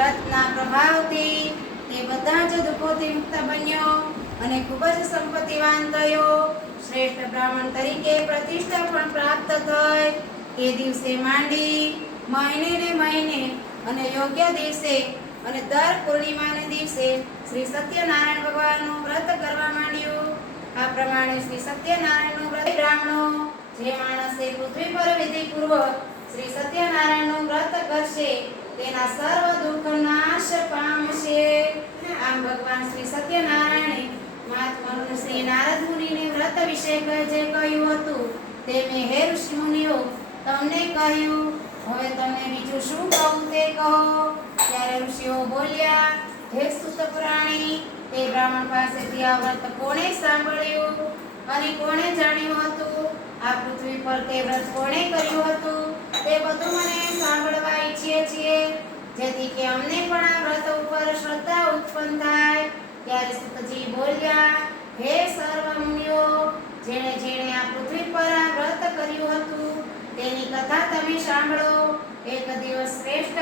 વ્રતના પ્રભાવથી તે બધા જ દુઃખોથી મુક્ત બન્યો અને ખૂબ જ સંપત્તિવાન થયો. શ્રેષ્ઠ બ્રાહ્મણ તરીકે પ્રતિષ્ઠા પણ પ્રાપ્ત થઈ. એ દિવસે માંડી મહિને ને મહિને અને યોગ્ય દિવસે અને દર પૂર્ણિમાને દિવસે શ્રી સત્યનારાયણ ભગવાનનું વ્રત કરવા માંડ્યું. આ પ્રમાણે શ્રી સત્યનારાયણનું વ્રત બ્રાહ્મણો જે માણસે પૃથ્વી પર વિધિપૂર્વક શ્રી સત્યનારાયણનું વ્રત કરશે તેના સર્વ દુઃખ નાશ પામશે. આમ ભગવાન શ્રી સત્યનારાયણે મહાત્માઓને શ્રી નારદ મુનિને વ્રત વિશે જે કહ્યું હતું તે મેં હે ઋષિ મુનિઓ તમને કહ્યું. હવે તમને બીજું શું કહું તે કહો. ત્યારે ઋષિઓ બોલ્યા, હે સુત પુરાણી, તે બ્રાહ્મણ પાસેથી આ વ્રત કોણે સાંભળ્યું અને કોણે જાણ્યું હતું? આ પૃથ્વી પર તે વ્રત કોણે કર્યું હતું તે બધું મને સાંભળવા ઈચ્છીએ છીએ, જેથી કે અમને પણ આ વ્રત ઉપર શ્રદ્ધા ઉત્પન્ન થાય. ત્યારે સુતજી બોલ્યા, હે સર્વ મુનિઓ, જેણે જેણે આ પૃથ્વી પર આ વ્રત કર્યું હતું તેની કથા તમે સાંભળો. એક દિવસ શ્રેષ્ઠ